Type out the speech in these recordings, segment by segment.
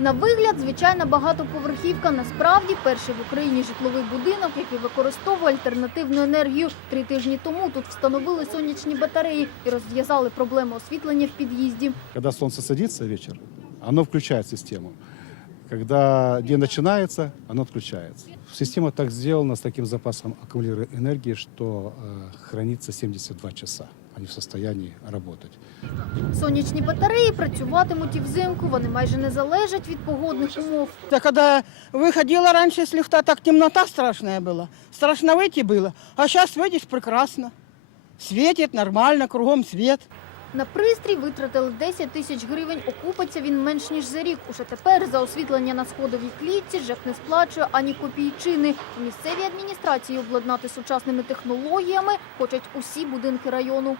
На вигляд, звичайна багатоповерхівка. Насправді перший в Україні житловий будинок, який використовує альтернативну енергію. Три тижні тому тут встановили сонячні батареї і розв'язали проблему освітлення в під'їзді. Коли сонце садиться ввечері, воно включає систему. Когда день начинается, оно отключается. Система так сделана с таким запасом аккумулятора энергии, что э, хранится 72 часа. Они в состоянии работать. Сонячні батареї працюватимуть і взимку. Вони майже не залежать від погодних умов. Да когда выходила раньше с лифта, так темнота страшная была. Страшно выйти было. А сейчас выйдешь прекрасно. Светит нормально, кругом свет. На пристрій витратили 10 тисяч гривень. Окупиться він менш ніж за рік. Уже тепер за освітлення на сходовій клітці ЖЕК не сплачує ані копійчини. У місцевій адміністрації обладнати сучасними технологіями хочуть усі будинки району.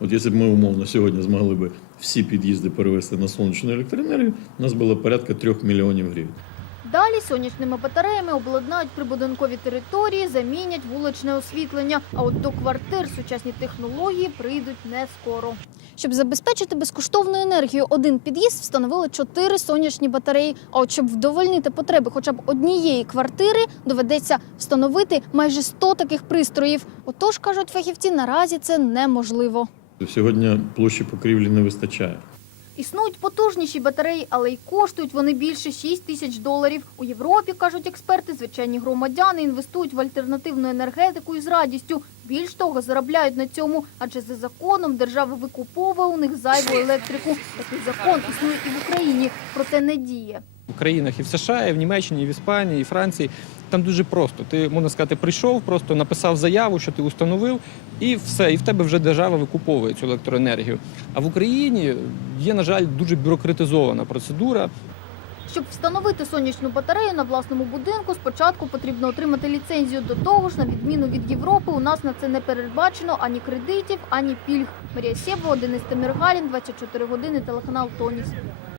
От якщо б ми умовно сьогодні змогли б всі під'їзди перевести на сонячну електроенергію, у нас було порядка 3 мільйонів гривень. Далі сонячними батареями обладнають прибудинкові території, замінять вуличне освітлення. А от до квартир сучасні технології прийдуть не скоро. Щоб забезпечити безкоштовну енергію, один під'їзд встановили чотири сонячні батареї. А от щоб вдовольнити потреби хоча б однієї квартири, доведеться встановити майже 100 таких пристроїв. Отож, кажуть фахівці, наразі це неможливо. Сьогодні площі покрівлі не вистачає. Існують потужніші батареї, але й коштують вони більше 6 тисяч доларів. У Європі, кажуть експерти, звичайні громадяни інвестують в альтернативну енергетику із радістю. Більш того, заробляють на цьому, адже за законом держава викуповує у них зайву електрику. Такий закон існує і в Україні, проте не діє. в країнах і в США, і в Німеччині, і в Іспанії, і в Франції. Там дуже просто. Ти можна сказати, прийшов, просто написав заяву, що ти установив, і все. І в тебе вже держава викуповує цю електроенергію. А в Україні є, на жаль, дуже бюрократизована процедура. Щоб встановити сонячну батарею на власному будинку, спочатку потрібно отримати ліцензію. До того ж, на відміну від Європи, у нас на це не передбачено ані кредитів, ані пільг. Марія Сєбова, Денис Таміргалін, 24 години, телеканал Тоніс.